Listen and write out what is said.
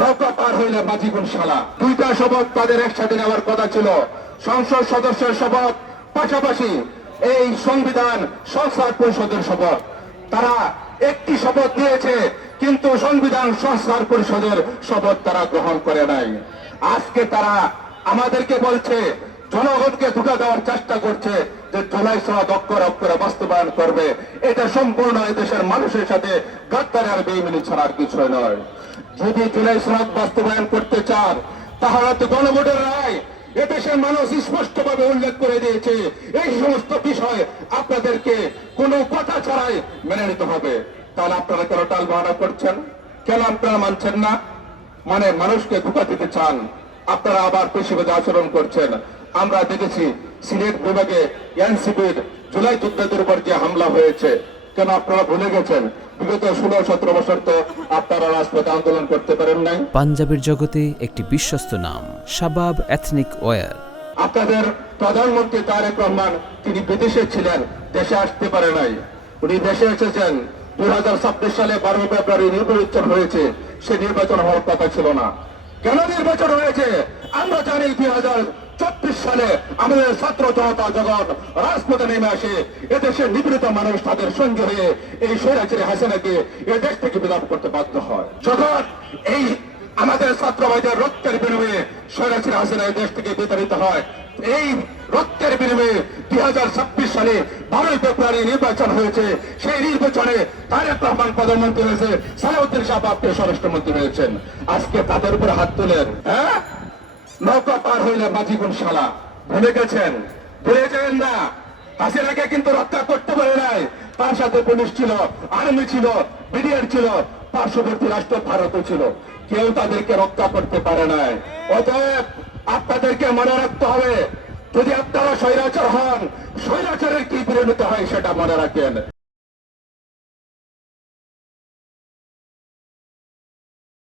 নৌকা পার হইলে মাঝিগুন শালা। দুইটা শপথ তাদের একসাথে নেওয়ার কথা ছিল, সংসদ সদস্যের শপথ পাশাপাশি এই সংবিধান সংস্কার পরিষদের শপথ। তারা একটি শপথ নিয়েছে, কিন্তু সংবিধান সংস্কার পরিষদের শপথ তারা গ্রহণ করে নাই। আজকে তারা আমাদেরকে বলছে, জনগণকে ধোঁকা দেওয়ার চেষ্টা করছে যে জুলাই সনদ অক্ষরে অক্ষরে বাস্তবায়ন করবে। এটা সম্পূর্ণ এদেশের মানুষের সাথে গাদ্দারি আর বেইমানি ছাড়ার কিছু নয়। যদি জুলাই সনদ বাস্তবায়ন করতে চান, তাহলে তো গণভোটের রায় এদেশের মানুষ স্পষ্টভাবে উল্লেখ করে দিয়েছে। এই সমস্ত বিষয় আপনাদেরকে কোনো কথা ছাড়াই মেনে নিতে হবে। তাহলে আপনারা কেন টালবাহানা করছেন? কেন আপনারা মানছেন না? মানে মানুষকে ধোঁকা দিতে চান, আপনারা আবার পেশিবাদী আচরণ করছেন। আমরা দেখেছি সিলেট বিভাগে এনসিপির জুলাই যোদ্ধাদের উপর যে হামলা হয়েছে, কেন আপনারা ভুলে গেছেন? বিগত 16-17 বছর তো আপনারা রাজপথে আন্দোলন করতে পারেন নাই। পাঞ্জাবের জগতে একটি বিশ্বস্ত নাম, শাবাব এথনিক ওয়্যার। আপনাদের প্রধানমন্ত্রী তারেক রহমান, তিনি বিদেশে ছিলেন, দেশে আসতে পারে নাই। উনি দেশে এসেছেন 2026 সালে 12 ফেব্রুয়ারি নির্বাচন হয়েছে। সে নির্বাচন হওয়ার কথা ছিল না। কেন নির্বাচন হয়েছে? আমরা জানি 2034 সালে আমাদের ছাত্র জনতা জগৎ রাজপথে নেমে আসে। এদেশের নিপীড়িত মানুষ তাদের সঙ্গে হয়ে এই স্বৈরাচারী হাসিনাকে এদেশ থেকে বিদায় করতে বাধ্য হয়। যখন এই আমাদের ছাত্র ভাইদের রক্তের বিনিময়ে স্বৈরাচারী হাসিনা এই দেশ থেকে বিতাড়িত হয়, এই রক্তের বিনিময়ে 2026 সালে 12 ফেব্রুয়ারি নির্বাচন হয়েছে। সেই নির্বাচনে তারেক রহমান প্রধানমন্ত্রী হয়েছে, সালাউদ্দিন শাহ আপনি স্বরাষ্ট্রমন্ত্রী হয়েছেন। আজকে তাদের উপরে হাত তোলেন, হ্যাঁ? নৌকা পার হইলে মাঝিগুন শালা। ভুলে গেছেন? ভুলে যাবেন না। হাসিনাকে কিন্তু রক্ষা করতে পারে নাই। তার সাথে পুলিশ ছিল, আর্মি ছিল, বিডিআর ছিল, পার্শ্ববর্তী রাষ্ট্র ভারতও ছিল। কেউ তাদেরকে রক্ষা করতে পারে নাই। অতএব আপনাদেরকে মনে রাখতে হবে, যদি আপনারা স্বৈরাচার হন, স্বৈরাচারের কি পরিণত হয় সেটা মনে রাখেন।